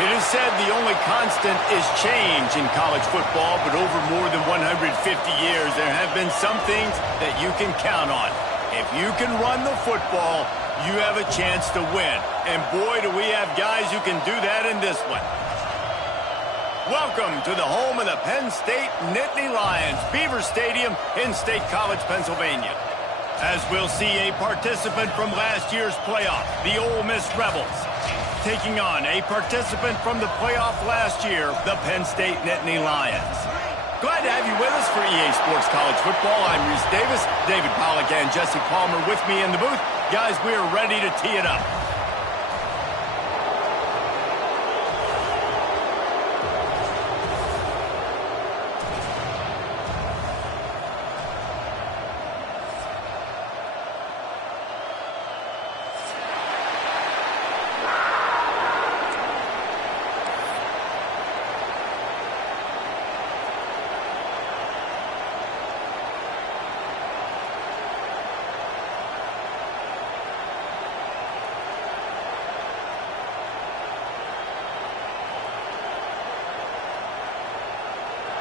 It is said the only constant is change in college football, but over more than 150 years, there have been some things that you can count on. If you can run the football, you have a chance to win. And boy, do we have guys who can do that in this one. Welcome to the home of the Penn State Nittany Lions, Beaver Stadium in State College, Pennsylvania. As we'll see a participant from last year's playoff, the Ole Miss Rebels, taking on a participant from the playoff last year, the Penn State Nittany Lions. Glad to have you with us for EA Sports College Football. I'm Reese Davis, David Pollack and Jesse Palmer with me in the booth. Guys, we are ready to tee it up.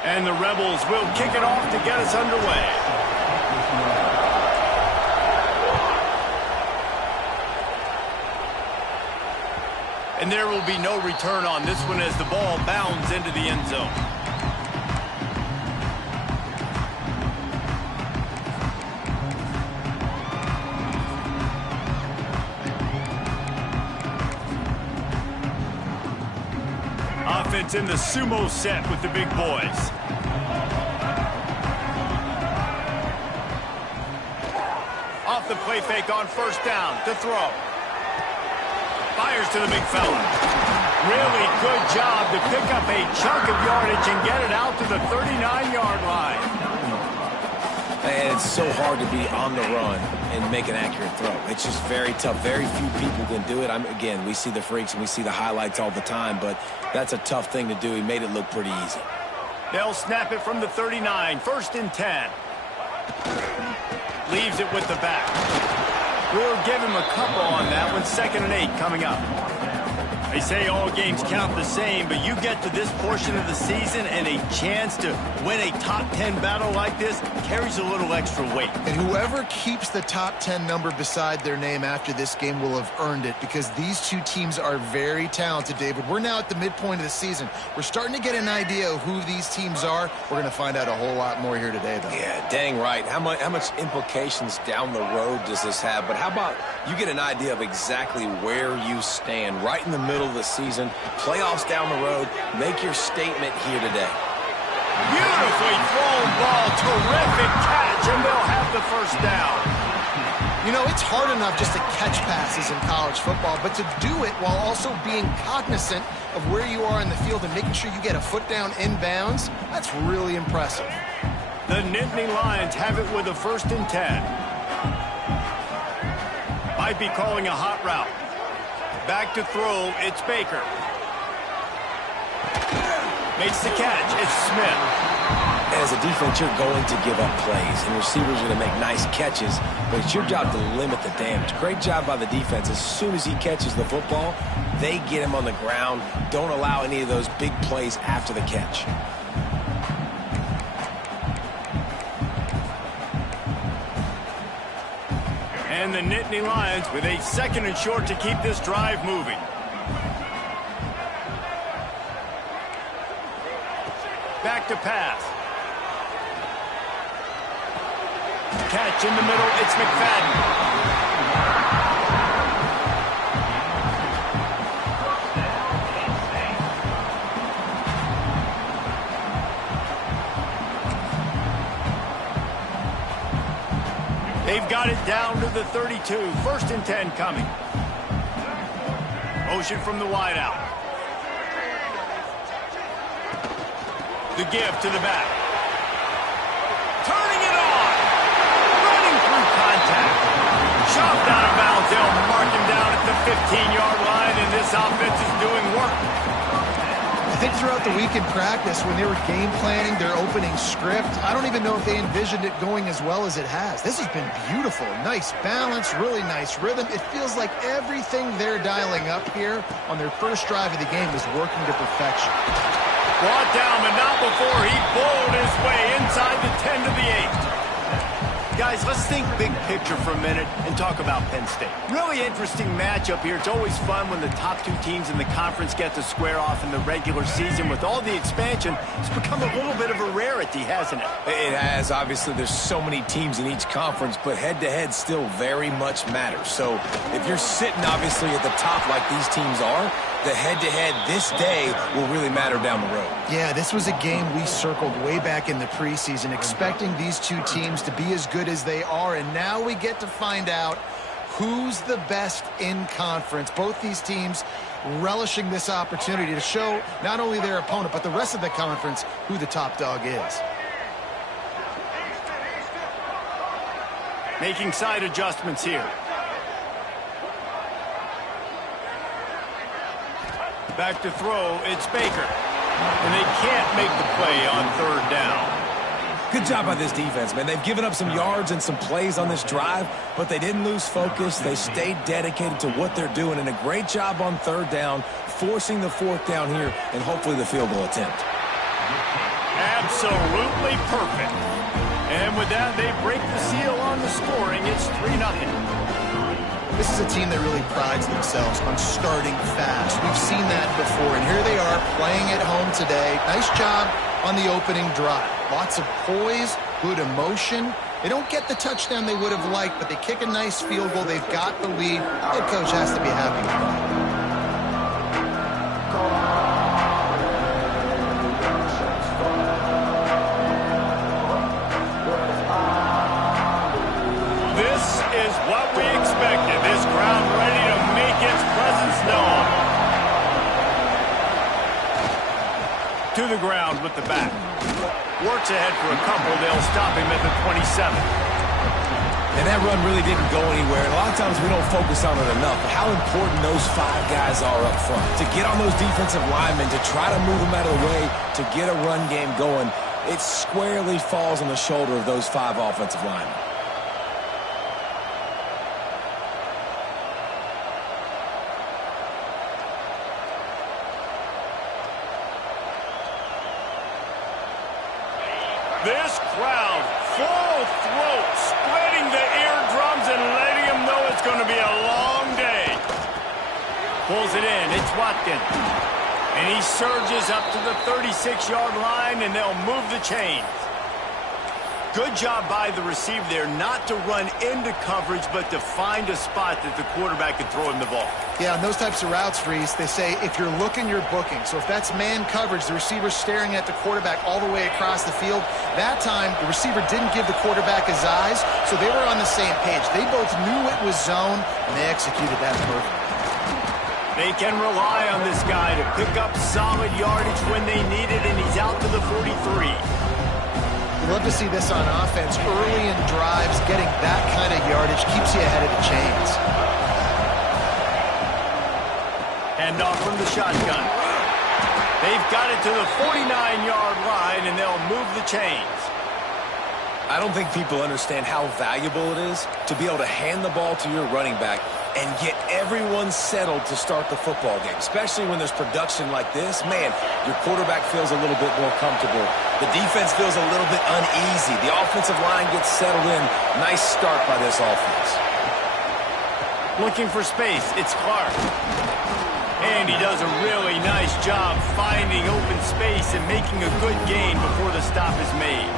And the Rebels will kick it off to get us underway. And there will be no return on this one as the ball bounds into the end zone. Offense in the sumo set with the big boys. Off the play fake on first down to throw. Fires to the big fella. Really good job to pick up a chunk of yardage and get it out to the 39-yard line. And it's so hard to be on the run and make an accurate throw. It's just very tough. Very few people can do it. Again, we see the freaks and we see the highlights all the time, but that's a tough thing to do. He made it look pretty easy. They'll snap it from the 39, 1st and 10. Leaves it with the back. We'll give him a couple on that one. 2nd and 8 coming up. They say all games count the same, but you get to this portion of the season and a chance to win a top 10 battle like this carries a little extra weight. And whoever keeps the top 10 number beside their name after this game will have earned it, because these two teams are very talented, David. We're now at the midpoint of the season. We're starting to get an idea of who these teams are. We're going to find out a whole lot more here today, though. Yeah, dang right. How much implications down the road does this have? But how about you get an idea of exactly where you stand right in the middle of the season, playoffs down the road, make your statement here today. Beautifully thrown ball, terrific catch, and they'll have the first down. You know, it's hard enough just to catch passes in college football, but to do it while also being cognizant of where you are in the field and making sure you get a foot down inbounds, that's really impressive. The Nittany Lions have it with a 1st and 10. Might be calling a hot route. Back to throw, it's Baker. Makes the catch, it's Smith. As a defense, you're going to give up plays, and receivers are going to make nice catches, but it's your job to limit the damage. Great job by the defense. As soon as he catches the football, they get him on the ground. Don't allow any of those big plays after the catch. And the Nittany Lions with a 2nd and short to keep this drive moving. Back to pass. Catch in the middle, it's McFadden. They've got it down to the 32. 1st and 10 coming. Motion from the wideout. The give to the back. Turning it on. Running through contact. Shoved out of bounds. They'll mark him down at the 15-yard line, and this offense is doing work. think throughout the week in practice, when they were game planning their opening script, I don't even know if they envisioned it going as well as it has. This has been beautiful. Nice balance, really nice rhythm. It feels like everything they're dialing up here on their first drive of the game is working to perfection. Brought down, but not before he bowled his way inside the 10 to the 8. Guys, let's think big picture for a minute and talk about Penn State. Really interesting matchup here. It's always fun when the top two teams in the conference get to square off in the regular season. With all the expansion, it's become a little bit of a rarity, hasn't it? It has. Obviously, there's so many teams in each conference, but head-to-head still very much matters. So if you're sitting, obviously, at the top like these teams are, the head-to-head this day will really matter down the road. Yeah, this was a game we circled way back in the preseason, expecting these two teams to be as good as they are, and now we get to find out who's the best in conference. Both these teams relishing this opportunity to show not only their opponent, but the rest of the conference who the top dog is. Making side adjustments here. Back to throw, it's Baker. And they can't make the play on third down. Good job by this defense, man. They've given up some yards and some plays on this drive, but they didn't lose focus. They stayed dedicated to what they're doing, and a great job on third down, forcing the fourth down here, and hopefully the field goal attempt. Absolutely perfect. And with that, they break the seal on the scoring. It's 3-0. This is a team that really prides themselves on starting fast. We've seen that before, and here they are playing at home today. Nice job on the opening drive. Lots of poise, good emotion. They don't get the touchdown they would have liked, but they kick a nice field goal. They've got the lead. Head coach has to be happy with that. What we expected. This crowd ready to make its presence known. To the ground with the back. Works ahead for a couple. They'll stop him at the 27. And that run really didn't go anywhere. And a lot of times we don't focus on it enough. But how important those five guys are up front. To get on those defensive linemen, to try to move them out of the way, to get a run game going, it squarely falls on the shoulder of those five offensive linemen. This crowd, full throat, spreading the eardrums and letting them know it's going to be a long day. Pulls it in, it's Watkins. And he surges up to the 36-yard line, and they'll move the chains. Good job by the receiver there not to run into coverage, but to find a spot that the quarterback can throw him the ball. Yeah, on those types of routes, Reese, they say if you're looking, you're booking. So if that's man coverage, the receiver's staring at the quarterback all the way across the field. That time, the receiver didn't give the quarterback his eyes, so they were on the same page. They both knew it was zone, and they executed that perfectly. They can rely on this guy to pick up solid yardage when they need it, and he's out to the 43. Love to see this on offense. Early in drives, getting that kind of yardage keeps you ahead of the chains. Hand off from the shotgun. They've got it to the 49-yard line, and they'll move the chains. I don't think people understand how valuable it is to be able to hand the ball to your running back and get everyone settled to start the football game, especially when there's production like this. Man, your quarterback feels a little bit more comfortable. The defense feels a little bit uneasy. The offensive line gets settled in. Nice start by this offense. Looking for space, it's Clark. And he does a really nice job finding open space and making a good gain before the stop is made.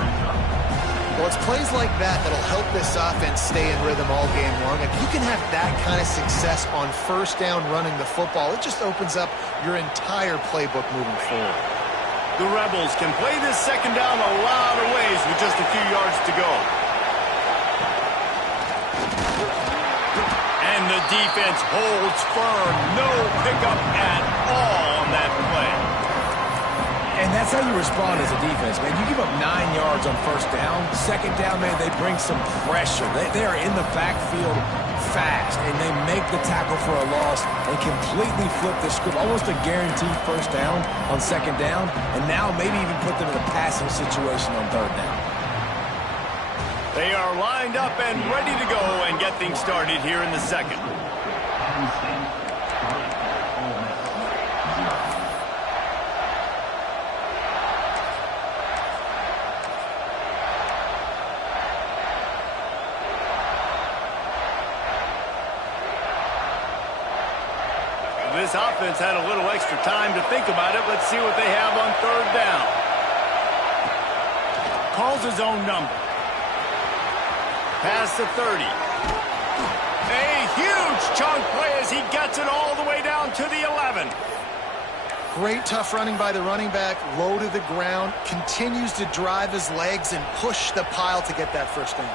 Well, it's plays like that that'll help this offense stay in rhythm all game long. If you can have that kind of success on first down running the football, it just opens up your entire playbook moving forward. The Rebels can play this second down a lot of ways with just a few yards to go. And the defense holds firm. No pickup at all on that play. And that's how you respond as a defense, man. You give up 9 yards on first down. Second down, man, they bring some pressure. They are in the backfield fast, and they make the tackle for a loss and completely flip the script. Almost a guaranteed first down on second down, and now maybe even put them in a passing situation on third down. They are lined up and ready to go and get things started here in the second. This offense had a little extra time to think about it. Let's see what they have on third down. Calls his own number. Past the 30. A huge chunk play as he gets it all the way down to the 11. Great tough running by the running back. Low to the ground. Continues to drive his legs and push the pile to get that first down.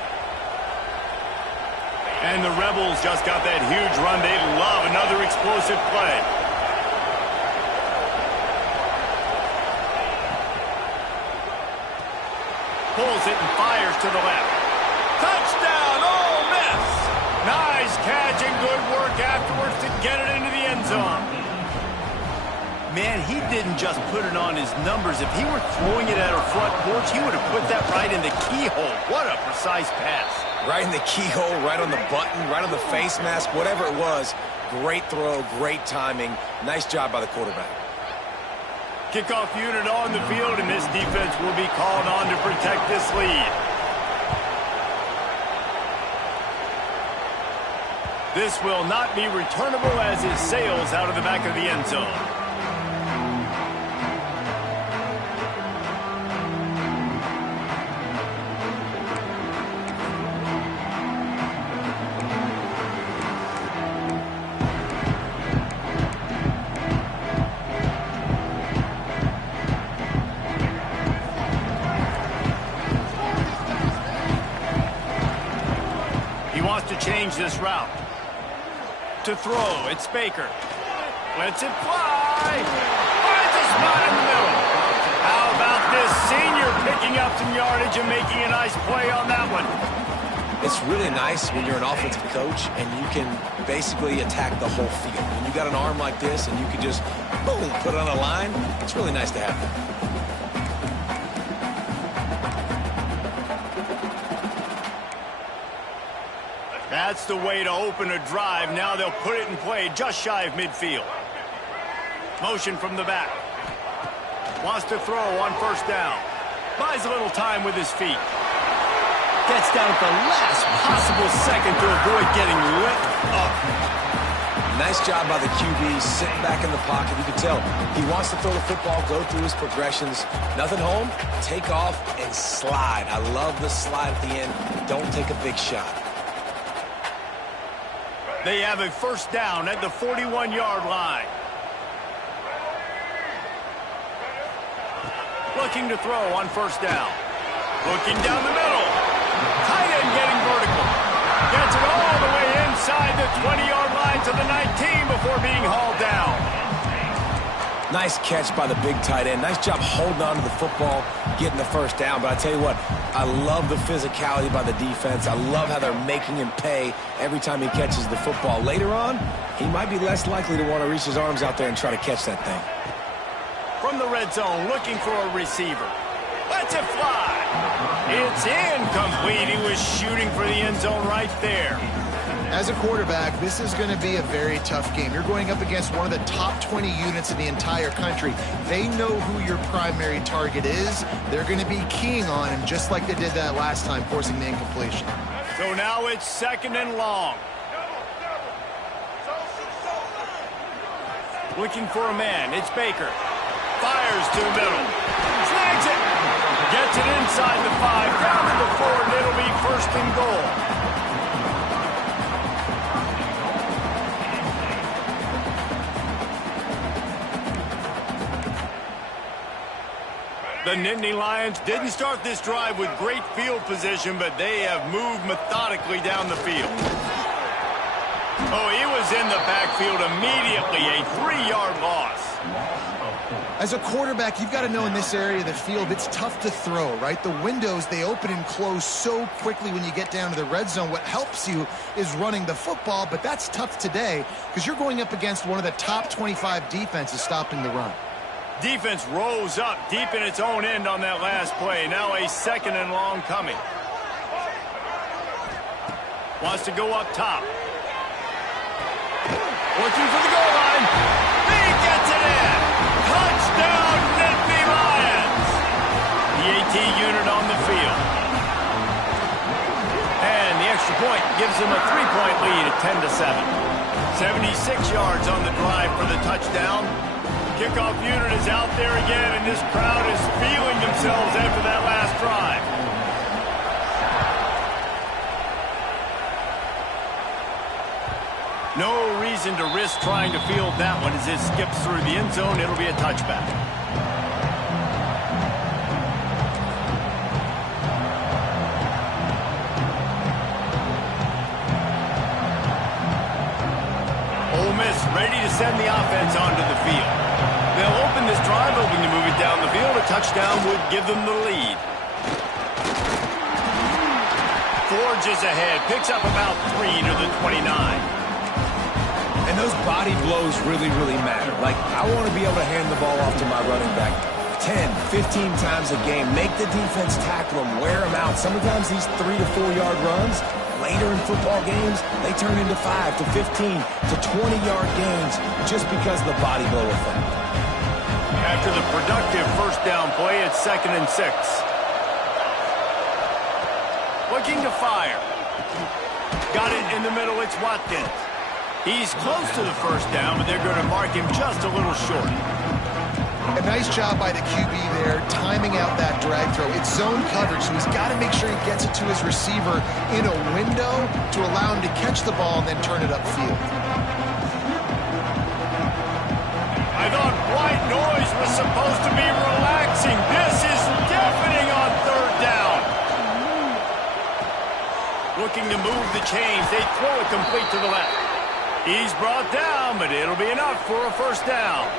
And the Rebels just got that huge run. They love another explosive play. Pulls it and fires to the left. Touchdown, Ole Miss! Nice catch and good work afterwards to get it into the end zone. Man, he didn't just put it on his numbers. If he were throwing it at our front porch, he would have put that right in the keyhole. What a precise pass. Right in the keyhole, right on the button, right on the face mask, whatever it was. Great throw, great timing. Nice job by the quarterback. Kickoff unit on the field, and this defense will be called on to protect this lead. This will not be returnable as it sails out of the back of the end zone. Change this route. To throw, it's Baker. Lets it fly. Finds a spot in the middle. How about this senior picking up some yardage and making a nice play on that one? It's really nice when you're an offensive coach and you can basically attack the whole field. When you got an arm like this and you can just, boom, put it on a line, it's really nice to have that. That's the way to open a drive. Now they'll put it in play just shy of midfield. Motion from the back. Wants to throw on first down. Buys a little time with his feet. Gets down at the last possible second to avoid getting lit up. Nice job by the QB, sitting back in the pocket. You can tell he wants to throw the football, go through his progressions. Nothing home, take off, and slide. I love the slide at the end. Don't take a big shot. They have a first down at the 41-yard line. Looking to throw on first down. Looking down the middle. Tight end getting vertical. Gets it all the way inside the 20-yard line to the 19 before being hauled down. Nice catch by the big tight end. Nice job holding on to the football, getting the first down. But I tell you what, I love the physicality by the defense. I love how they're making him pay every time he catches the football. Later on, he might be less likely to want to reach his arms out there and try to catch that thing. From the red zone, looking for a receiver. Lets it fly. It's incomplete. He was shooting for the end zone right there. As a quarterback, this is going to be a very tough game. You're going up against one of the top 20 units in the entire country. They know who your primary target is. They're going to be keying on him just like they did that last time, forcing the incompletion. So now it's second and long. Looking for a man. It's Baker. Fires to the middle. Snags it. Gets it inside the 5. Down to the 4, and it'll be first and goal. The Nittany Lions didn't start this drive with great field position, but they have moved methodically down the field. Oh, he was in the backfield immediately, a 3-yard loss. As a quarterback, you've got to know in this area of the field, it's tough to throw, right? The windows, they open and close so quickly when you get down to the red zone. What helps you is running the football, but that's tough today because you're going up against one of the top 25 defenses stopping the run. Defense rose up deep in its own end on that last play. Now a 2nd and long coming. Wants to go up top. Looking for the goal line. He gets it in. Touchdown, Nittany Lions. The AT unit on the field. And the extra point gives them a 3-point lead at 10-7. 76 yards on the drive for the touchdown. Kickoff unit is out there again, and this crowd is feeling themselves after that last drive. No reason to risk trying to field that one as it skips through the end zone. It'll be a touchback. Ole Miss ready to send the offense onto the field. They'll open this drive, hoping to move it down the field. A touchdown would give them the lead. Forges ahead, picks up about 3 to the 29. And those body blows really, really matter. Like, I want to be able to hand the ball off to my running back 10, 15 times a game. Make the defense tackle them, wear them out. Sometimes these 3 to 4 yard runs, later in football games, they turn into 5 to 15 to 20 yard gains just because of the body blow effect. After the productive first down play, it's 2nd and 6. Looking to fire. Got it in the middle, it's Watkins. He's close to the first down, but they're going to mark him just a little short. A nice job by the QB there, timing out that drag throw. It's zone coverage, so he's got to make sure he gets it to his receiver in a window to allow him to catch the ball and then turn it upfield. I thought white noise was supposed to be relaxing. This is deafening on 3rd down. Looking to move the chains. They throw it complete to the left. He's brought down, but it'll be enough for a first down.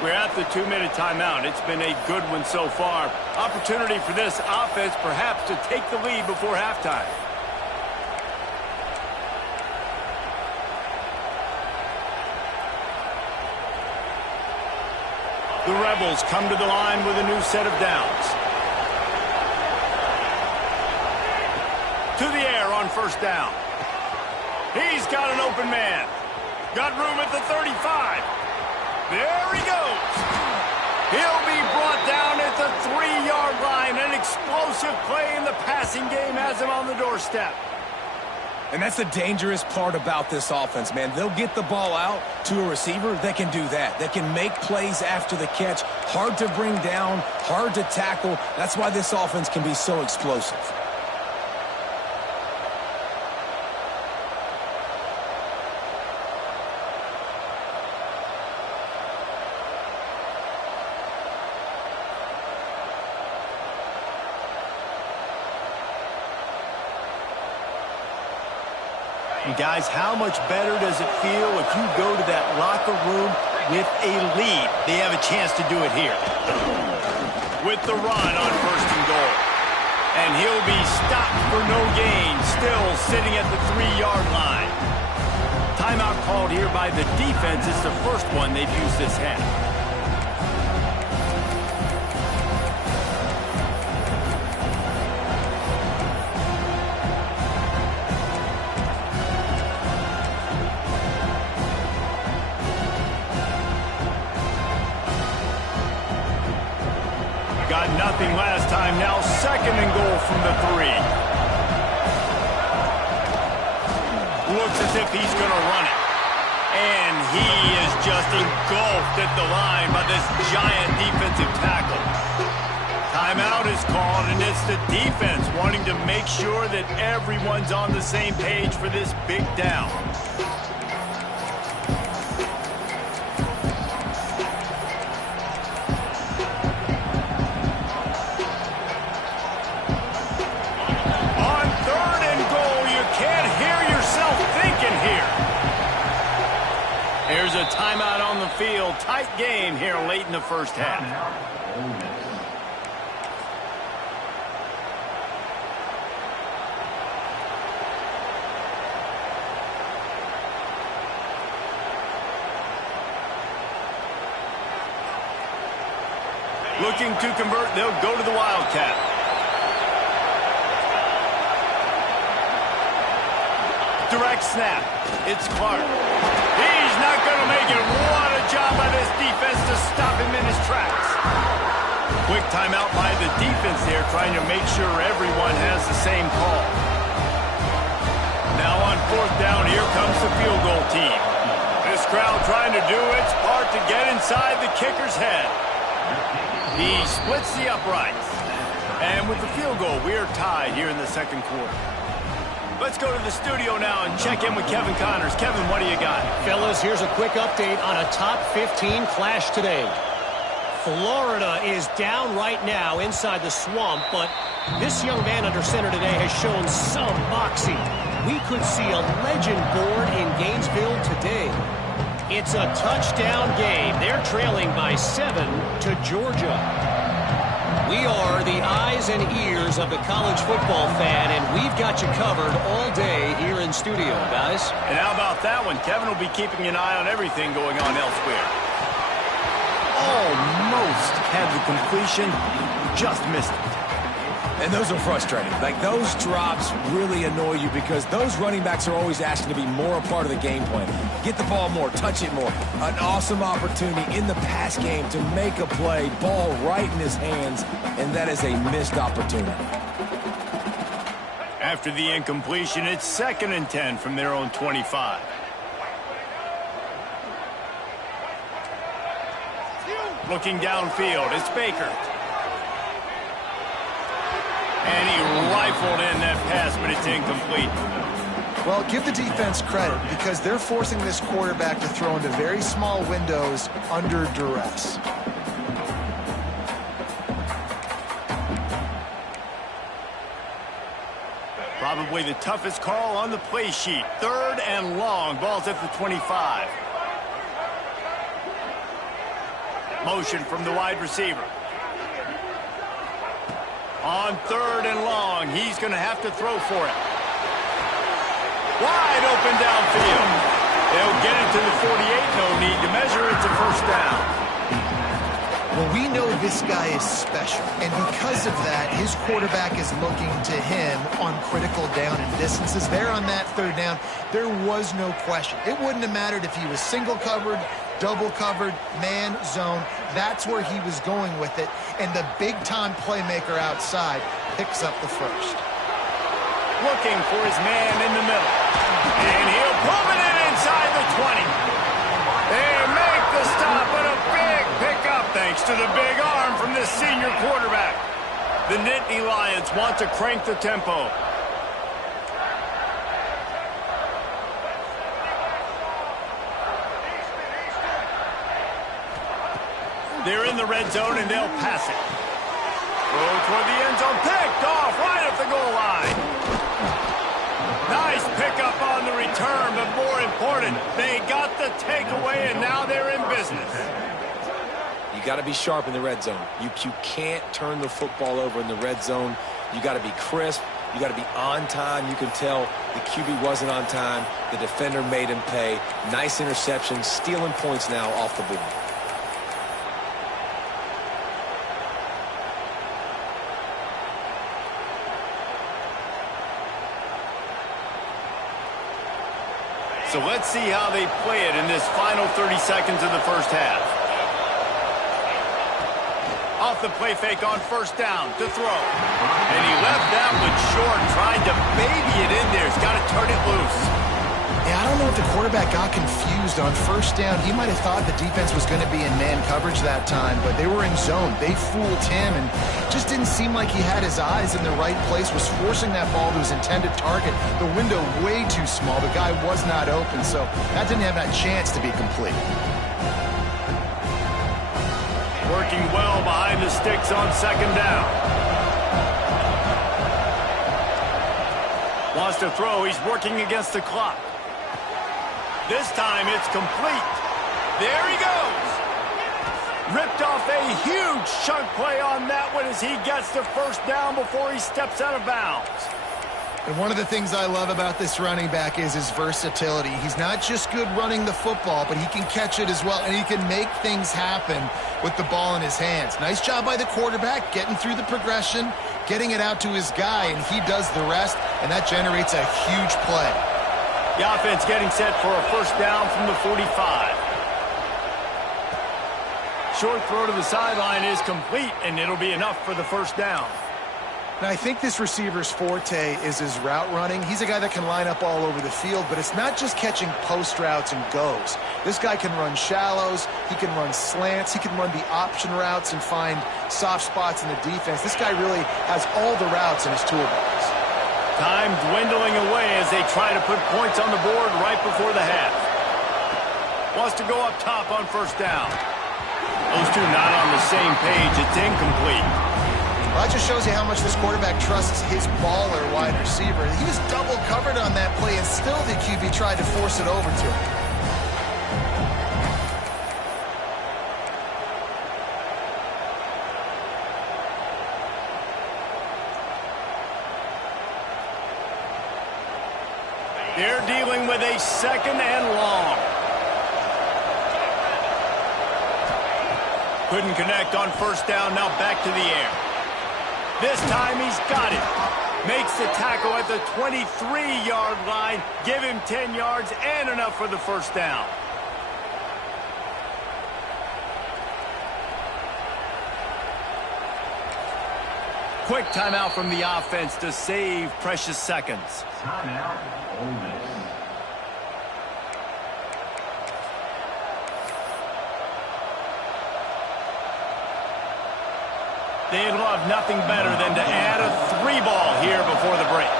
We're at the 2-minute timeout. It's been a good one so far. Opportunity for this offense perhaps to take the lead before halftime. The Rebels come to the line with a new set of downs. To the air on first down. He's got an open man. Got room at the 35. There he goes. He'll be brought down at the 3-yard line. An explosive play in the passing game has him on the doorstep. And that's the dangerous part about this offense, man. They'll get the ball out to a receiver. They can do that. They can make plays after the catch. Hard to bring down, hard to tackle. That's why this offense can be so explosive. And guys, how much better does it feel if you go to that locker room with a lead? They have a chance to do it here. With the run on 1st and goal. And he'll be stopped for no gain, still sitting at the 3-yard line. Timeout called here by the defense. It's the first one they've used this half. Got nothing last time. Now 2nd and goal from the 3. Looks as if he's going to run it. And he is just engulfed at the line by this giant defensive tackle. Timeout is called, and it's the defense wanting to make sure that everyone's on the same page for this big down. There's a timeout on the field. Tight game here late in the first half. Looking to convert, they'll go to the Wildcat. Direct snap. It's Clark. He's not going to make it. What a job by this defense to stop him in his tracks. Quick timeout by the defense there, trying to make sure everyone has the same call. Now on fourth down, here comes the field goal team. This crowd trying to do its part to get inside the kicker's head. He splits the uprights. And with the field goal, we are tied here in the second quarter. Let's go to the studio now and check in with Kevin Connors. Kevin, what do you got? Fellas, here's a quick update on a top 15 clash today. Florida is down right now inside the swamp, but this young man under center today has shown some moxie. We could see a legend born in Gainesville today. It's a touchdown game. They're trailing by 7 to Georgia. We are the eyes and ears of the college football fan, and we've got you covered all day here in studio, guys. And how about that one? Kevin will be keeping an eye on everything going on elsewhere. Almost had the completion, just missed it. And those are frustrating. Like, those drops really annoy you because those running backs are always asking to be more a part of the game plan. Get the ball more, touch it more. An awesome opportunity in the pass game to make a play, ball right in his hands, and that is a missed opportunity. After the incompletion, it's 2nd and 10 from their own 25. Looking downfield, it's Baker. And he rifled in that pass, but it's incomplete. Well, give the defense credit because they're forcing this quarterback to throw into very small windows under duress. Probably the toughest call on the play sheet. 3rd and long. Ball's at the 25. Motion from the wide receiver. On 3rd and long, he's going to have to throw for it. Wide open downfield. They'll get it to the 48. No need to measure. It's a first down. Well, we know this guy is special, and because of that, his quarterback is looking to him on critical down and distances. There on that 3rd down, there was no question. It wouldn't have mattered if he was single covered, double covered, man, zone. That's where he was going with it, and the big-time playmaker outside picks up the first. Looking for his man in the middle, and he'll pull it in inside the 20. They make the stop, but a big pickup thanks to the big arm from this senior quarterback. The Nittany Lions want to crank the tempo. They're in the red zone, and they'll pass it. Throw toward the end zone, picked off right at the goal line. Nice pickup on the return, but more important, they got the takeaway, and now they're in business. You got to be sharp in the red zone. You can't turn the football over in the red zone. You got to be crisp. You got to be on time. You can tell the QB wasn't on time. The defender made him pay. Nice interception, stealing points now off the board. So let's see how they play it in this final 30 seconds of the first half. Off the play fake on 1st down to throw. And he left that one short, tried to baby it in there. He's got to turn it loose. Yeah, I don't know if the quarterback got confused on 1st down. He might have thought the defense was going to be in man coverage that time, but they were in zone. They fooled him and just didn't seem like he had his eyes in the right place, was forcing that ball to his intended target. The window way too small. The guy was not open, so that didn't have that chance to be complete. Working well behind the sticks on 2nd down. Wants to throw. He's working against the clock. This time it's complete. There he goes. Ripped off a huge chunk play on that one as he gets the first down before he steps out of bounds. And one of the things I love about this running back is his versatility. He's not just good running the football, but he can catch it as well, and he can make things happen with the ball in his hands. Nice job by the quarterback, getting through the progression, getting it out to his guy, and he does the rest, and that generates a huge play. The offense getting set for a first down from the 45. Short throw to the sideline is complete, and it'll be enough for the first down. Now, I think this receiver's forte is his route running. He's a guy that can line up all over the field, but it's not just catching post routes and goes. This guy can run shallows, he can run slants, he can run the option routes and find soft spots in the defense. This guy really has all the routes in his toolbox. Time dwindling away as they try to put points on the board right before the half. Wants to go up top on first down. Those two not on the same page. It's incomplete. Well, that just shows you how much this quarterback trusts his baller wide receiver. He was double covered on that play, and still the QB tried to force it over to him. They're dealing with a second and long. Couldn't connect on first down, now back to the air. This time he's got it. Makes the tackle at the 23-yard line. Give him 10 yards and enough for the first down. Quick timeout from the offense to save precious seconds. Timeout, Ole Miss. They'd love nothing better than to add a 3-ball here before the break.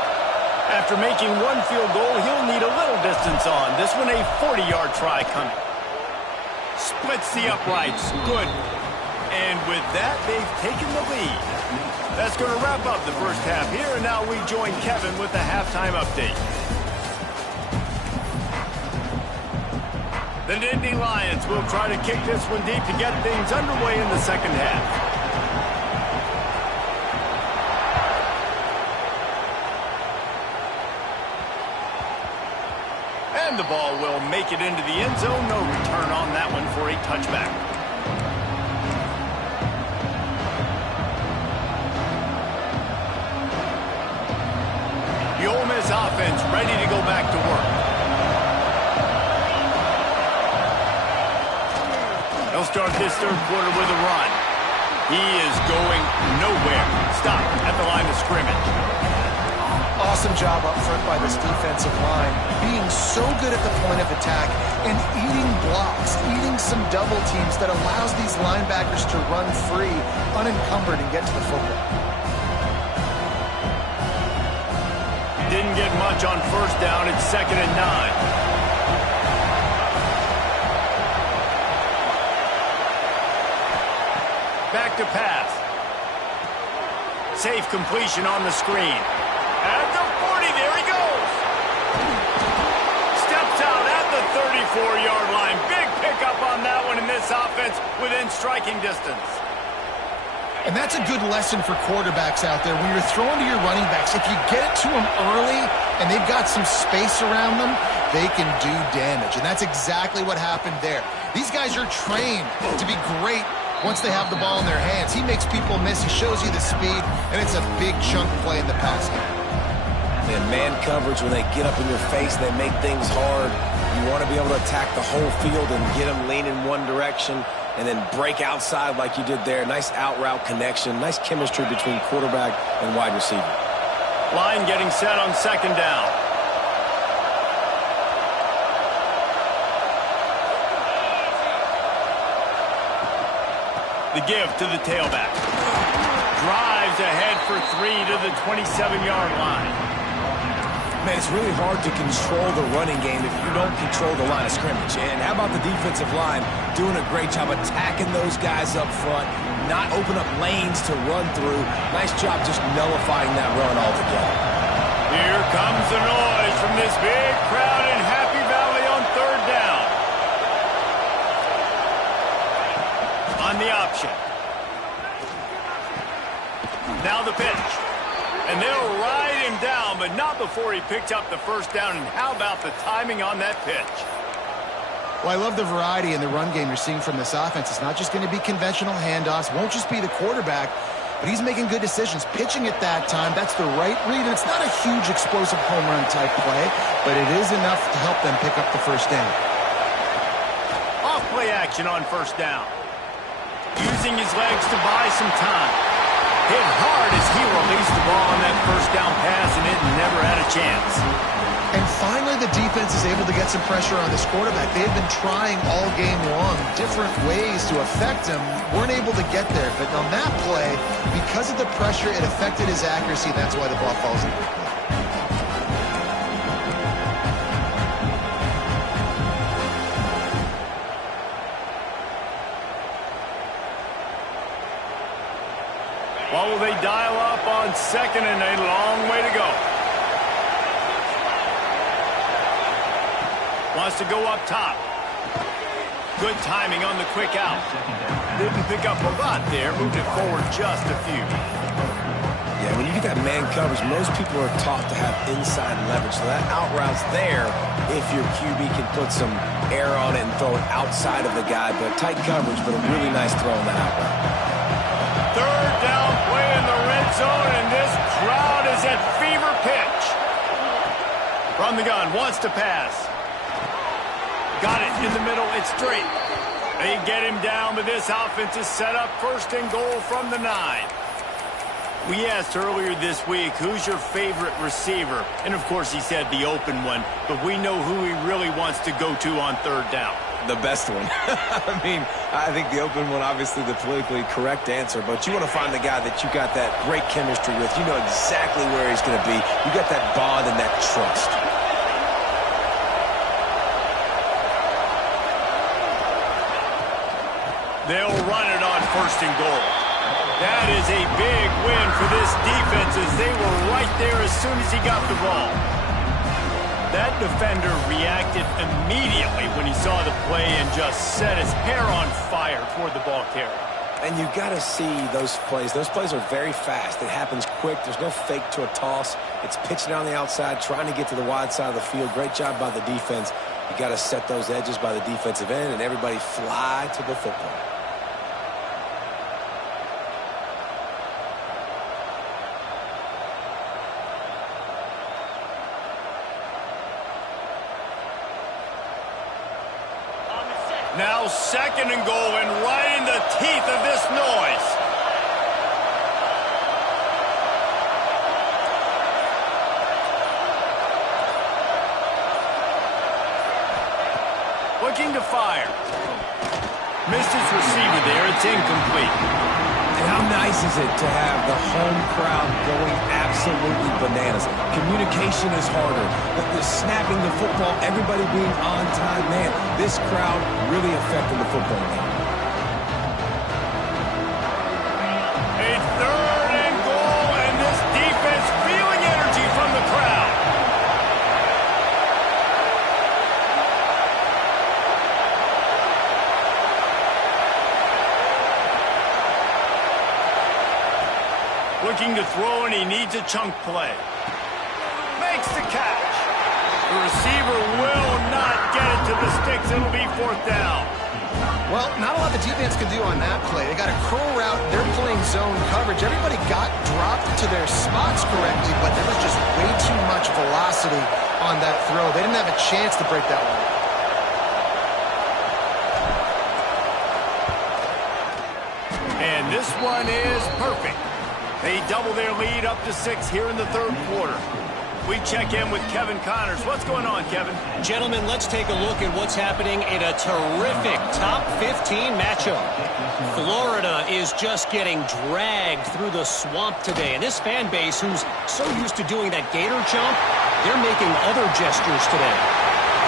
After making one field goal, he'll need a little distance on. This one a 40-yard try coming. Splits the uprights. Good. And with that, they've taken the lead. That's going to wrap up the first half here, and now we join Kevin with the halftime update. The Nittany Lions will try to kick this one deep to get things underway in the second half. And the ball will make it into the end zone. No return on that one for a touchback. The Ole Miss offense ready to go back to work. They'll start this third quarter with a run. He is going nowhere. Stop at the line of scrimmage. Awesome job up front by this defensive line, being so good at the point of attack and eating blocks, eating some double teams that allows these linebackers to run free, unencumbered, and get to the football. Didn't get much on first down. It's 2nd and 9. Back to pass. Safe completion on the screen. At the 40, there he goes. Steps out at the 34-yard line. Big pickup on that one in this offense within striking distance. And that's a good lesson for quarterbacks out there. When you're throwing to your running backs, if you get it to them early and they've got some space around them, they can do damage. And that's exactly what happened there. These guys are trained to be great once they have the ball in their hands. He makes people miss. He shows you the speed, and it's a big chunk play in the pass game. And man coverage, when they get up in your face, they make things hard. You want to be able to attack the whole field and get them leaning one direction and then break outside like you did there. Nice out route connection. Nice chemistry between quarterback and wide receiver. Line getting set on 2nd down. The give to the tailback. Drives ahead for 3 to the 27-yard line. Man, it's really hard to control the running game if you don't control the line of scrimmage. And how about the defensive line doing a great job attacking those guys up front, not open up lanes to run through. Nice job just nullifying that run altogether. Here comes the noise from this big crowd in Happy Valley on 3rd down. And they'll ride him down, but not before he picked up the first down. And how about the timing on that pitch? Well, I love the variety in the run game you're seeing from this offense. It's not just going to be conventional handoffs. Won't just be the quarterback, but he's making good decisions. Pitching at that time, that's the right read. And it's not a huge explosive home run type play, but it is enough to help them pick up the first down. Off play action on first down. Using his legs to buy some time. Hit hard as he released the ball on that first down pass, and it never had a chance. And finally, the defense is able to get some pressure on this quarterback. They had been trying all game long different ways to affect him. Weren't able to get there. But on that play, because of the pressure, it affected his accuracy. That's why the ball falls incomplete. What will they dial up on second and a long way to go? Wants to go up top. Good timing on the quick out. Didn't pick up a lot there. Moved it forward just a few. Yeah, when you get that man coverage, most people are taught to have inside leverage. So that out route's there if your QB can put some air on it and throw it outside of the guy. But tight coverage, but a really nice throw on that out route. Third down play in the red zone, and this crowd is at fever pitch. From the gun, wants to pass. Got it in the middle, it's straight. They get him down, but this offense is set up first and goal from the 9. We asked earlier this week, who's your favorite receiver? And of course he said the open one, but we know who he really wants to go to on third down. The best one. I mean, I think the open one, obviously the politically correct answer, but you want to find the guy that you got that great chemistry with. You know exactly where he's going to be. You got that bond and that trust. They'll run it on first and goal. That is a big win for this defense as they were right there as soon as he got the ball. That defender reacted immediately when he saw the play and just set his hair on fire toward the ball carrier. And you got to see those plays. Those plays are very fast. It happens quick. There's no fake to a toss. It's pitching on the outside, trying to get to the wide side of the field. Great job by the defense. You got to set those edges by the defensive end, and everybody fly to the football. Now second and goal, and right in the teeth of this noise. Looking to fire. Missed his receiver there. It's incomplete. And how nice is it to have the home crowd going absolutely bananas? Communication is harder. But the snapping the football, everybody being on time, man, this crowd really affecting the football game. A third and goal, and this defense feeling energy from the crowd. Looking to throw, and he needs a chunk play. Makes the catch. The receiver will not get it to the sticks. It'll be fourth down. Well, not a lot the defense can do on that play. They got a curl route. They're playing zone coverage. Everybody got dropped to their spots correctly, but there was just way too much velocity on that throw. They didn't have a chance to break that one. And this one is perfect. They double their lead up to 6 here in the third quarter. We check in with Kevin Connors. What's going on, Kevin? Gentlemen, let's take a look at what's happening in a terrific top 15 matchup. Florida is just getting dragged through the swamp today. And this fan base, who's so used to doing that gator jump, they're making other gestures today.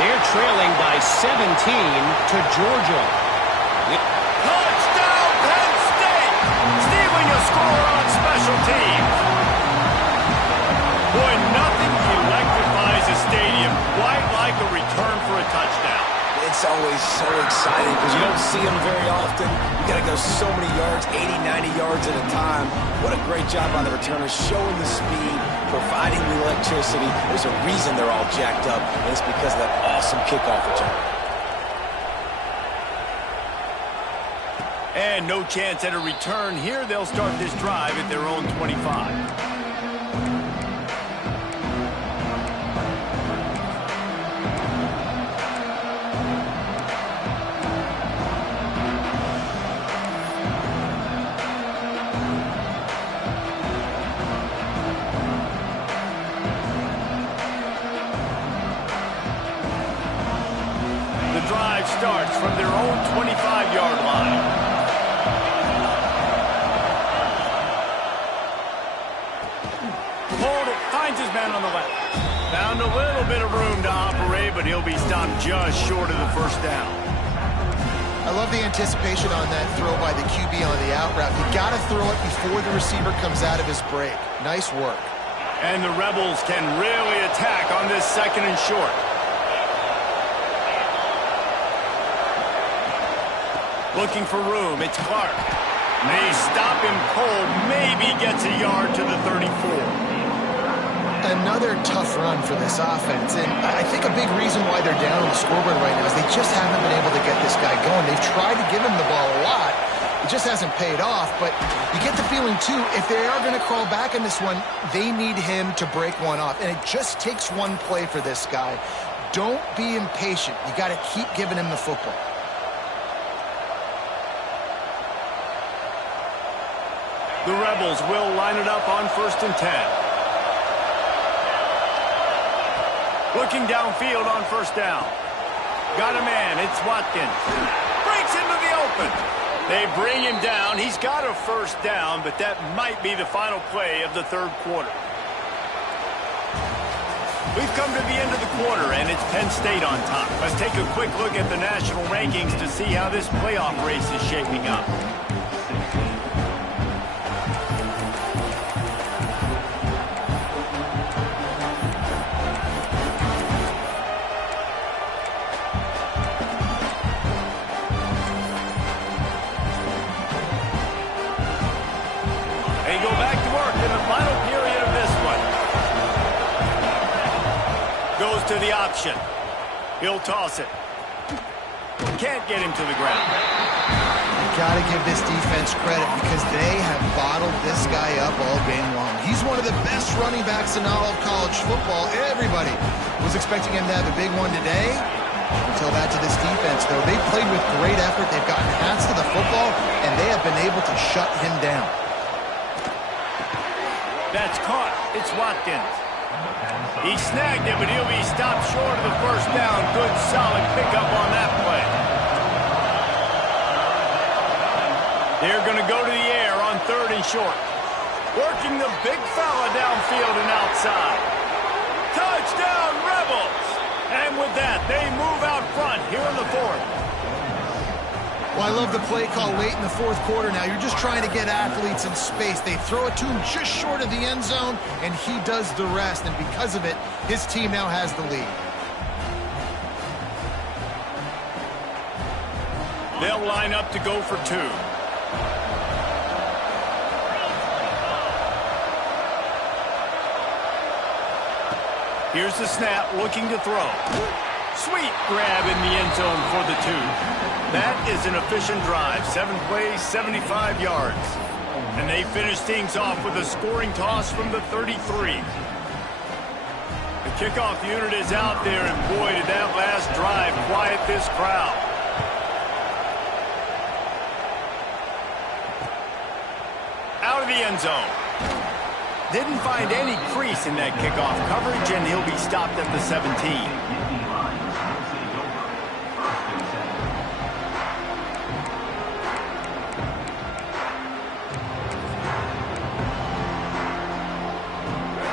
They're trailing by 17 to Georgia. Touchdown, Penn State! Stealing a score on special teams. Boy, nothing electrifies a stadium quite like a return for a touchdown. It It's always so exciting because you don't see them very often. You got to go so many yards, 80, 90 yards at a time. What a great job by the returners, showing the speed, providing the electricity. There's a reason they're all jacked up, and it's because of that awesome kickoff return. And no chance at a return here. They'll start this drive at their own 25. The drive starts from their own 25-yard line. Finds his man on the left. Found a little bit of room to operate, but he'll be stopped just short of the first down. I love the anticipation on that throw by the QB on the out route. You got to throw it before the receiver comes out of his break. Nice work. And the Rebels can really attack on this second and short. Looking for room. It's Clark. May stop him cold. Maybe gets a yard to the 34. Another tough run for this offense, and I think a big reason why they're down on the scoreboard right now is they just haven't been able to get this guy going. They've tried to give him the ball a lot. It just hasn't paid off, but you get the feeling, too, if they are going to crawl back in this one, they need him to break one off, and it just takes one play for this guy. Don't be impatient. You got to keep giving him the football. The Rebels will line it up on 1st and 10. Looking downfield on 1st down. Got a man. It's Watkins. Breaks into the open. They bring him down. He's got a 1st down, but that might be the final play of the 3rd quarter. We've come to the end of the quarter, and it's Penn State on top. Let's take a quick look at the national rankings to see how this playoff race is shaping up. They go back to work in the final period of this one. Goes to the option. He'll toss it. Can't get him to the ground. You got to give this defense credit because they have bottled this guy up all game long. He's one of the best running backs in all of college football. Everybody was expecting him to have a big one today. Until that to this defense, though. They played with great effort. They've gotten hands to the football, and they have been able to shut him down. That's caught. It's Watkins. He snagged it, but he'll be stopped short of the 1st down. Good, solid pickup on that play. They're going to go to the air on 3rd and short. Working the big fella downfield and outside. Touchdown, Rebels! And with that, they move out front here in the 4th. Well, I love the play call late in the 4th quarter now. You're just trying to get athletes in space. They throw it to him just short of the end zone, and he does the rest. And because of it, his team now has the lead. They'll line up to go for 2. Here's the snap, looking to throw. Sweet grab in the end zone for the 2. That is an efficient drive. 7 plays, 75 yards. And they finish things off with a scoring toss from the 33. The kickoff unit is out there, and boy, did that last drive quiet this crowd. Out of the end zone. Didn't find any crease in that kickoff coverage, and he'll be stopped at the 17.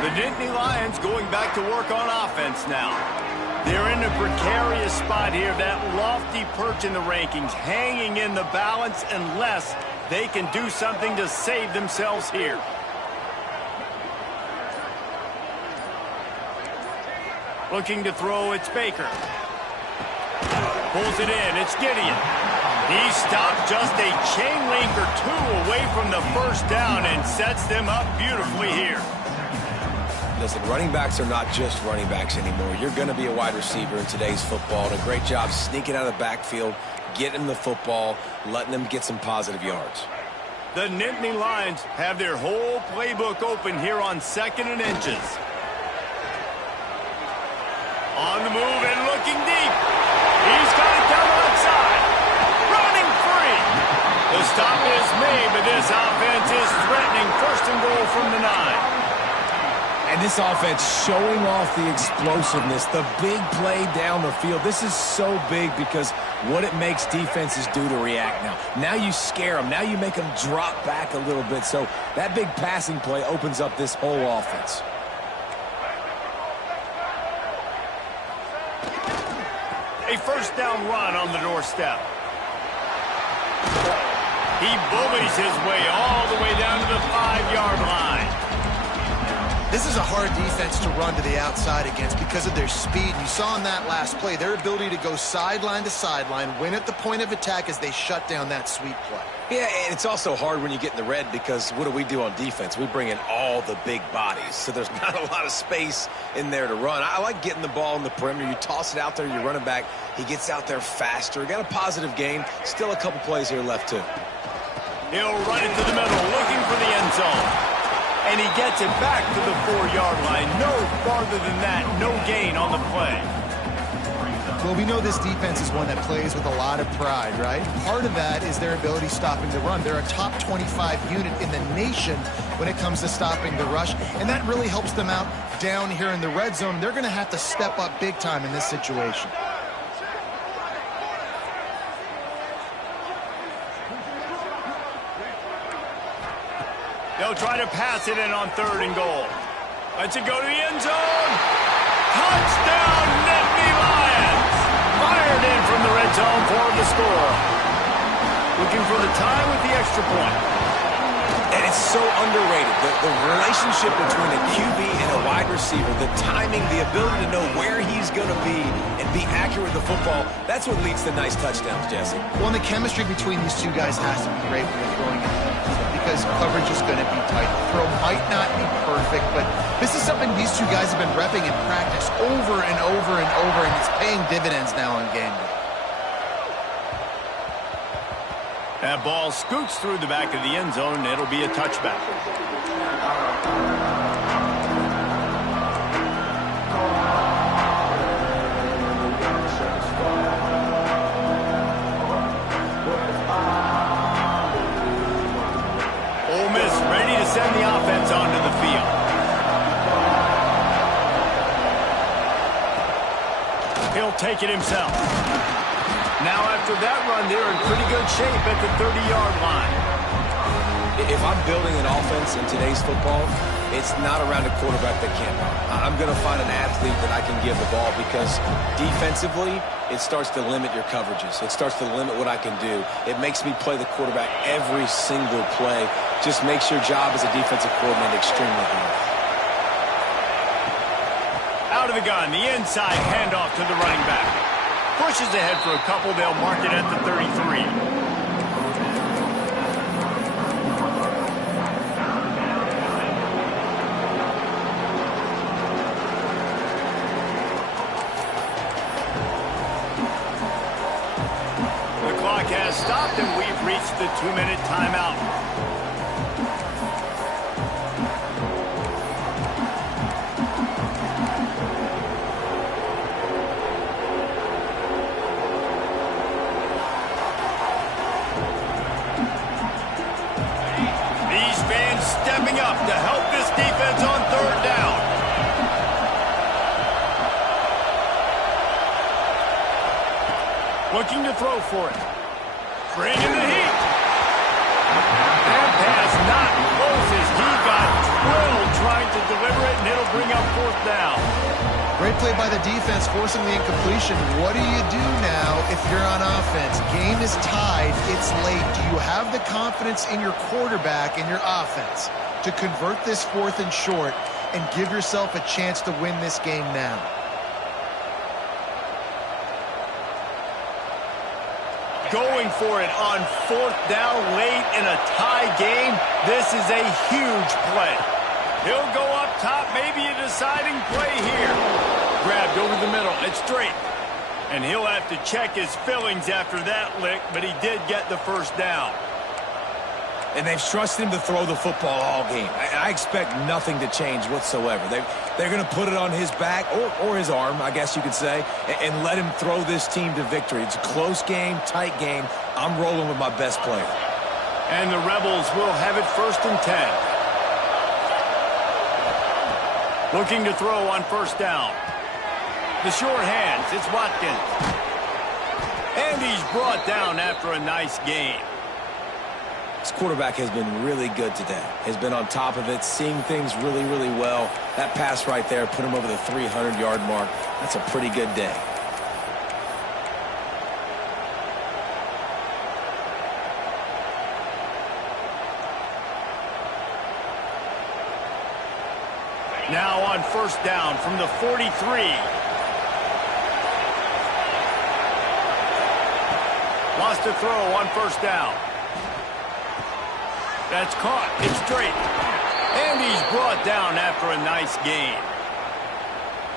The Nittany Lions going back to work on offense now. They're in a precarious spot here, that lofty perch in the rankings, hanging in the balance unless they can do something to save themselves here. Looking to throw, it's Baker. Pulls it in. It's Gideon. He stopped just a chain link or two away from the first down and sets them up beautifully here. Listen, running backs are not just running backs anymore. You're going to be a wide receiver in today's football. And a great job sneaking out of the backfield, getting them the football, letting them get some positive yards. The Nittany Lions have their whole playbook open here on 2nd and inches. On the move and looking deep. He's got it down the left side. Running free. The stop is made, but this offense is threatening 1st and goal from the 9. And this offense showing off the explosiveness, the big play down the field. This is so big because what it makes defenses do to react now. Now you scare them. Now you make them drop back a little bit. So that big passing play opens up this whole offense. A 1st down run on the doorstep. He bullies his way all the way down to the 5-yard line. This is a hard defense to run to the outside against because of their speed. You saw in that last play their ability to go sideline to sideline, win at the point of attack as they shut down that sweep play. Yeah, and it's also hard when you get in the red because what do we do on defense? We bring in all the big bodies, so there's not a lot of space in there to run. I like getting the ball in the perimeter. You toss it out there, you're running back. He gets out there faster. Got a positive gain. Still a couple plays here left, too. He'll run it to the middle, looking for the end zone. And he gets it back to the 4-yard line. No farther than that, no gain on the play. Well, we know this defense is one that plays with a lot of pride, right? Part of that is their ability stopping the run. They're a top 25 unit in the nation when it comes to stopping the rush, and that really helps them out down here in the red zone. They're going to have to step up big time in this situation. They'll try to pass it in on 3rd and goal. Lets it go to the end zone. Touchdown, Nittany Lions! Fired in from the red zone for the score. Looking for the tie with the extra point. And it's so underrated. The relationship between a QB and a wide receiver, the timing, the ability to know where he's going to be and be accurate with the football, that's what leads to nice touchdowns, Jesse. Well, and the chemistry between these two guys has to be great when they're throwing it because coverage is going to be tight. The throw might not be perfect, but this is something these two guys have been repping in practice over and over and over, and it's paying dividends now on game day. That ball scoots through the back of the end zone, and it'll be a touchback. Ole Miss ready to send the offense onto the field. He'll take it himself. Now after that run, they're in pretty good shape at the 30-yard line. If I'm building an offense in today's football, it's not around a quarterback that can't run. I'm going to find an athlete that I can give the ball because defensively, it starts to limit your coverages. It starts to limit what I can do. It makes me play the quarterback every single play. Just makes your job as a defensive coordinator extremely hard. Out of the gun, the inside handoff to the running back. Pushes ahead for a couple. They'll mark it at the 33. The clock has stopped, and we've reached the 2-minute timeout. Stepping up to help this defense on 3rd down. Looking to throw for it. Bringing the heat. That pass not close as he got drilled trying to deliver it, and it'll bring up 4th down. Great play by the defense, forcing the incompletion. What do you do now if you're on offense? Game is tied. It's late. Do you have the confidence in your quarterback and your offense to convert this 4th and short and give yourself a chance to win this game now? going for it on 4th down late in a tie game. This is a huge play. He'll go up top, maybe a deciding play here. Grabbed over the middle, it's straight. And he'll have to check his fillings after that lick, but he did get the first down. And they've trusted him to throw the football all game. I expect nothing to change whatsoever. They're going to put it on his back, or his arm, I guess you could say, and let him throw this team to victory. It's a close game, tight game. I'm rolling with my best player. And the Rebels will have it 1st and 10. Looking to throw on 1st down. The short hands, it's Watkins. And he's brought down after a nice game. This quarterback has been really good today. Has been on top of it, seeing things really, really well. That pass right there put him over the 300-yard mark. That's a pretty good day. Now on 1st down from the 43. Wants to throw on 1st down. That's caught. It's straight. And he's brought down after a nice gain.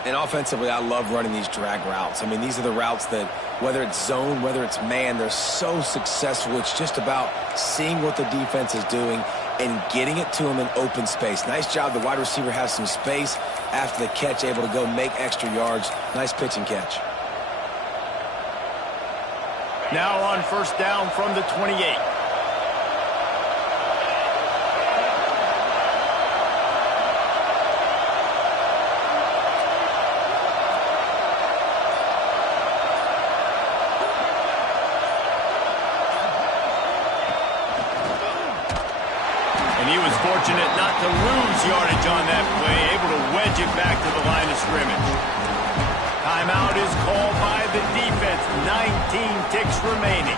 And offensively, I love running these drag routes. I mean, these are the routes that, whether it's zone, whether it's man, they're so successful. It's just about seeing what the defense is doing and getting it to him in open space. Nice job. The wide receiver has some space after the catch, able to go make extra yards. Nice pitch and catch. Now on 1st down from the 28. And he was fortunate not to lose yardage on that play, able to wedge it back to the line of scrimmage. Timeout is called by the defense. 19 ticks remaining.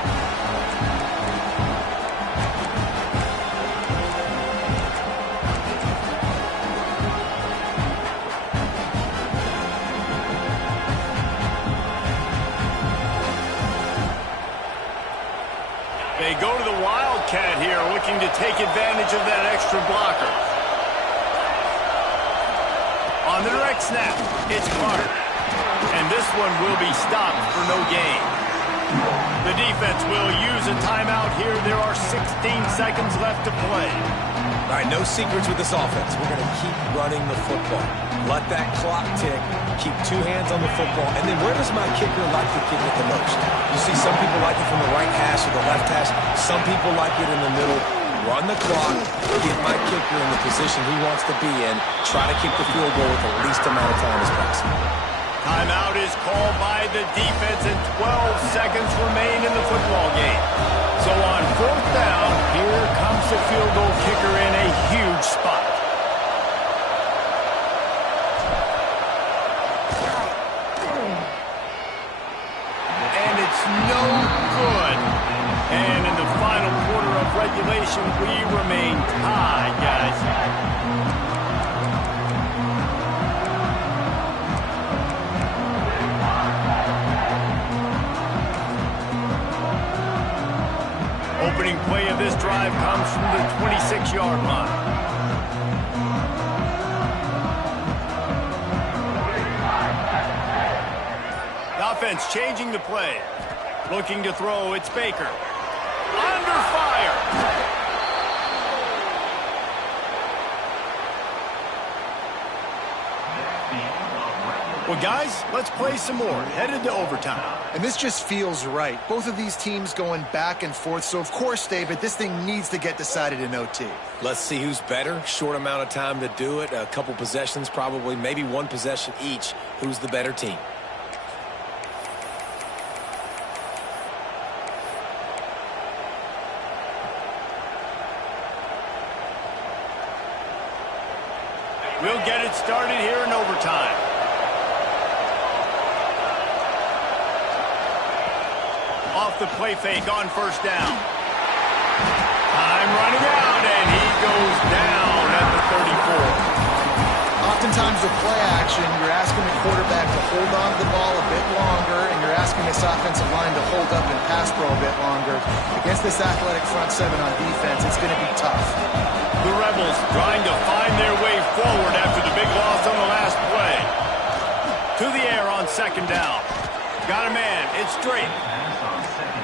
They go to the Wildcat here, looking to take advantage of that extra blocker. On the direct snap, it's Carter. And this one will be stopped for no gain. The defense will use a timeout here. There are 16 seconds left to play. All right, no secrets with this offense. We're going to keep running the football. Let that clock tick. Keep 2 hands on the football. And then where does my kicker like to kick it the most? You see some people like it from the right hash or the left hash. Some people like it in the middle. Run the clock. Get my kicker in the position he wants to be in. Try to keep the field goal with the least amount of time as possible. Timeout is called by the defense and 12 seconds remain in the football game. So on 4th down, here comes the field goal kicker in a huge spot. And it's no good. And in the final quarter of regulation, we remain tied, guys. Opening play of this drive comes from the 26-yard line. The offense changing the play. Looking to throw, it's Baker. Under fire. Well, guys, let's play some more. Headed to overtime. And this just feels right. Both of these teams going back and forth. So, of course, David, this thing needs to get decided in OT. Let's see who's better. Short amount of time to do it. A couple possessions probably. Maybe 1 possession each. Who's the better team? We'll get it started here in overtime. Off the play fake on 1st down. Time running out, and he goes down at the 34. Oftentimes with play action, you're asking the quarterback to hold on to the ball a bit longer, and you're asking this offensive line to hold up and pass pro a bit longer. Against this athletic front seven on defense, it's going to be tough. The Rebels trying to find their way forward after the big loss on the last play. To the air on second down. Got a man. It's straight.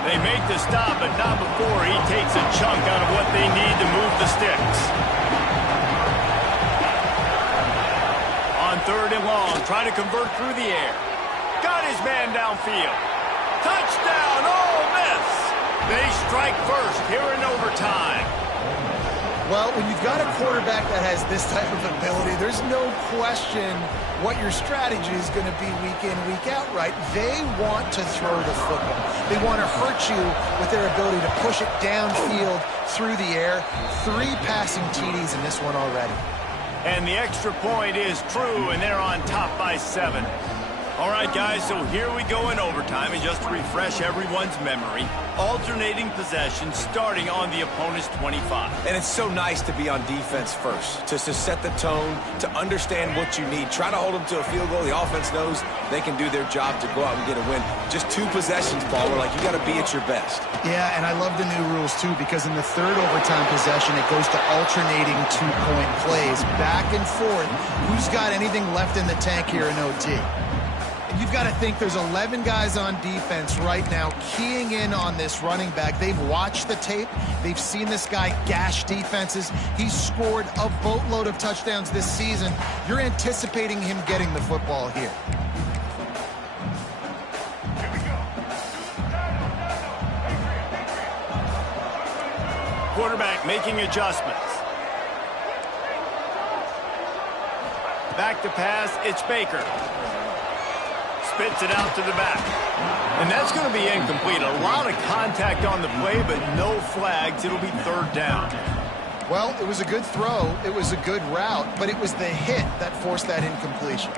They make the stop, but not before he takes a chunk out of what they need to move the sticks. On third and long, trying to convert through the air. Got his man downfield. Touchdown, Ole Miss! They strike first here in overtime. Well, when you've got a quarterback that has this type of ability, there's no question what your strategy is going to be week in, week out, right? They want to throw the football. They want to hurt you with their ability to push it downfield through the air. 3 passing TDs in this one already. And the extra point is true, and they're on top by 7. All right, guys, so here we go in overtime, and just to refresh everyone's memory, alternating possession starting on the opponent's 25. And it's so nice to be on defense first, just to set the tone, to understand what you need. Try to hold them to a field goal. The offense knows they can do their job to go out and get a win. Just 2 possessions, ball. We're like, you got to be at your best. Yeah, and I love the new rules, too, because in the third overtime possession, it goes to alternating 2-point plays, back and forth. Who's got anything left in the tank here in OT? You've got to think there's 11 guys on defense right now keying in on this running back. They've watched the tape. They've seen this guy gash defenses. He's scored a boatload of touchdowns this season. You're anticipating him getting the football here. Quarterback making adjustments. Back to pass, it's Baker. Spits it out to the back. And that's going to be incomplete. A lot of contact on the play, but no flags. It'll be third down. Well, it was a good throw. It was a good route, but it was the hit that forced that incompletion.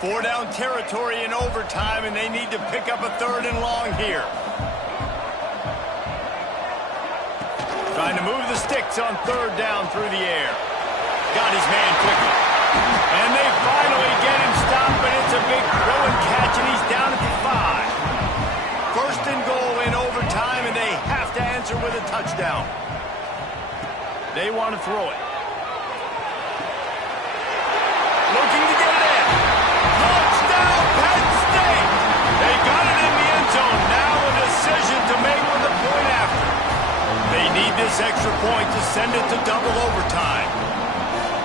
Four down territory in overtime, and they need to pick up a third and long here. Trying to move the sticks on third down through the air. Got his man quickly. And they finally get him stopped, but it's a big throw and catch, and he's down at the 5. First and goal in overtime, and they have to answer with a touchdown. They want to throw it. Looking to get it in. Touchdown, Penn State! They got it in the end zone. Now a decision to make with a point after. They need this extra point to send it to double overtime.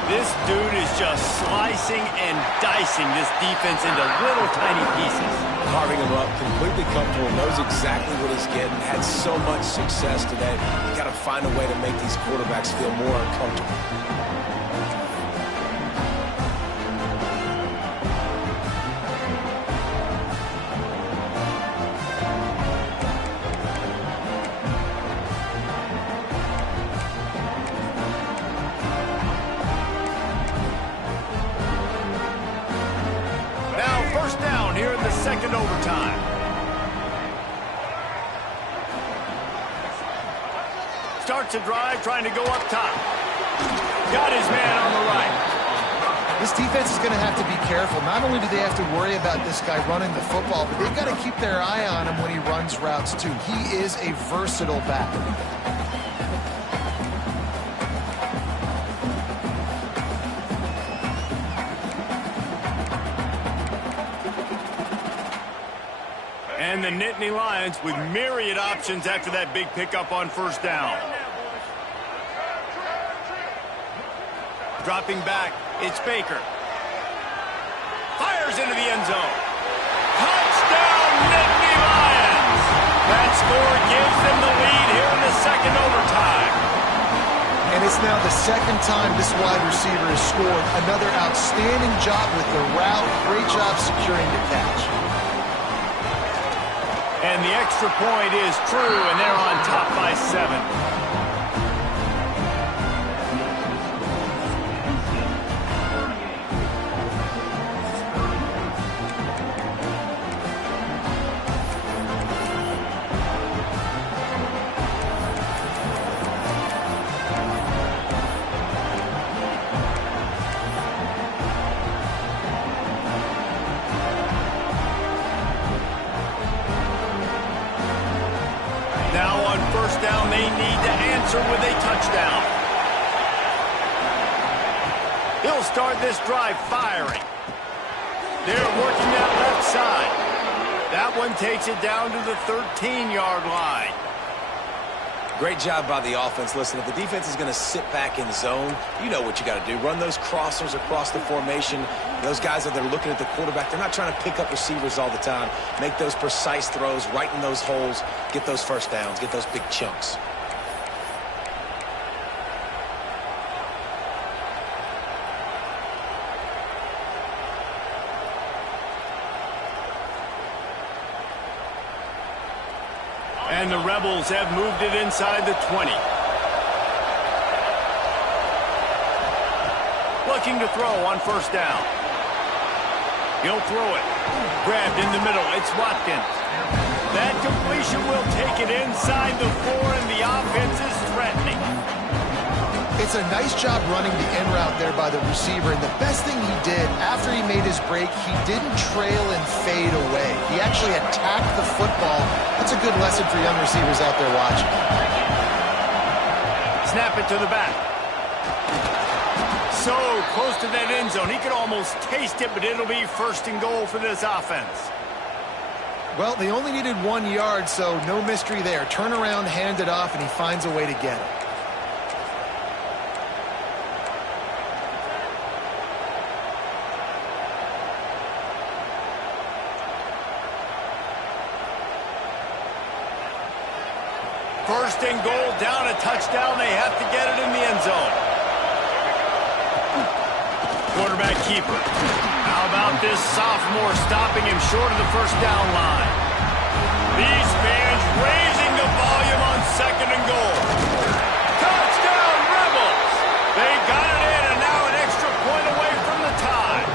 This dude is just slicing and dicing this defense into little tiny pieces. Carving him up, completely comfortable, knows exactly what he's getting, had so much success today. You got to find a way to make these quarterbacks feel more uncomfortable. Second overtime. Starts a drive trying to go up top. Got his man on the right. This defense is going to have to be careful. Not only do they have to worry about this guy running the football, but they've got to keep their eye on him when he runs routes too. He is a versatile back. And the Nittany Lions with myriad options after that big pickup on first down. Dropping back, it's Baker. Fires into the end zone. Touchdown, Nittany Lions! That score gives them the lead here in the second overtime. And it's now the second time this wide receiver has scored. Another outstanding job with the route. Great job securing the catch. And the extra point is true, and they're on top by 7. He'll start this drive firing. They're working that left side. That one takes it down to the 13-yard line. Great job by the offense. Listen, if the defense is going to sit back in zone, you know what you got to do. Run those crossers across the formation. Those guys that are looking at the quarterback, they're not trying to pick up receivers all the time. Make those precise throws right in those holes. Get those first downs. Get those big chunks. And the Rebels have moved it inside the 20. Looking to throw on first down. He'll throw it. Grabbed in the middle. It's Watkins. That completion will take it inside the 4, and the offense is threatening. It's a nice job running the in route there by the receiver, and the best thing he did after he made his break, he didn't trail and fade away. He actually attacked the football. That's a good lesson for young receivers out there watching. Snap it to the back. So close to that end zone. He could almost taste it, but it'll be first and goal for this offense. Well, they only needed 1 yard, so no mystery there. Turn around, hand it off, and he finds a way to get it. First and goal, down a touchdown. They have to get it in the end zone. Quarterback keeper. How about this sophomore stopping him short of the first down line? These fans raising the volume on second and goal. Touchdown, Rebels! They got it in, and now an extra point away from the tie.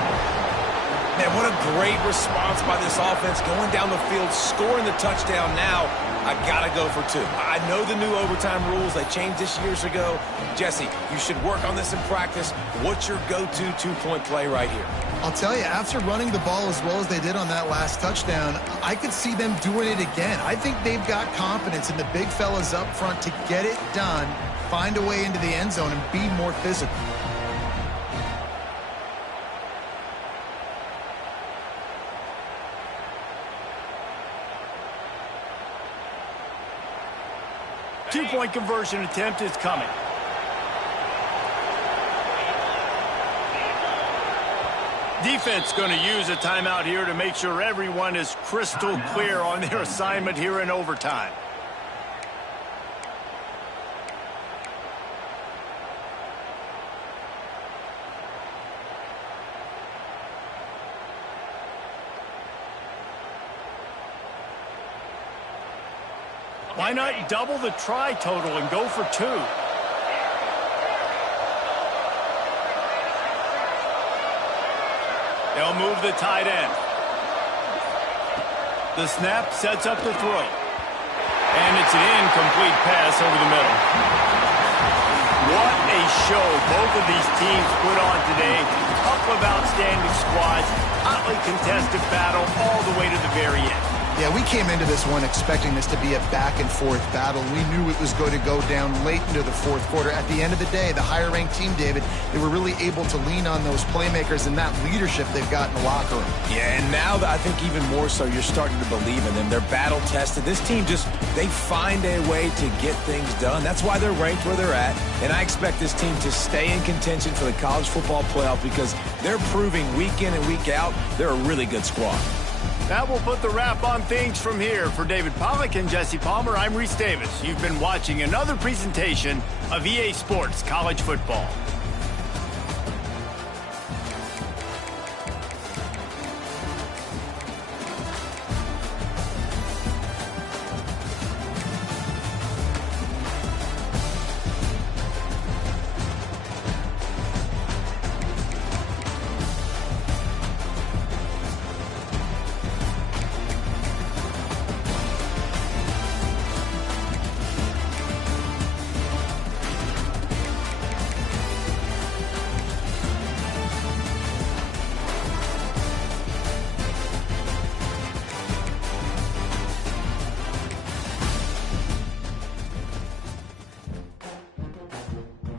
Man, what a great response by this offense. Going down the field, scoring the touchdown now. I got to go for 2. I know the new overtime rules. They changed this years ago. Jesse, you should work on this in practice. What's your go-to 2-point play right here? I'll tell you, after running the ball as well as they did on that last touchdown, I could see them doing it again. I think they've got confidence in the big fellas up front to get it done, find a way into the end zone, and be more physical. Two-point conversion attempt is coming. Defense going to use a timeout here to make sure everyone is crystal clear on their assignment here in overtime. Why not double the try total and go for 2? They'll move the tight end. The snap sets up the throw. And it's an incomplete pass over the middle. What a show both of these teams put on today. Couple of outstanding squads. Hotly contested battle all the way to the very end. Yeah, we came into this one expecting this to be a back-and-forth battle. We knew it was going to go down late into the fourth quarter. At the end of the day, the higher-ranked team, David, they were really able to lean on those playmakers and that leadership they've got in the locker room. Yeah, and now I think even more so, you're starting to believe in them. They're battle-tested. This team they find a way to get things done. That's why they're ranked where they're at. And I expect this team to stay in contention for the college football playoff because they're proving week in and week out they're a really good squad. That will put the wrap on things from here. For David Pollack and Jesse Palmer, I'm Reese Davis. You've been watching another presentation of EA Sports College Football.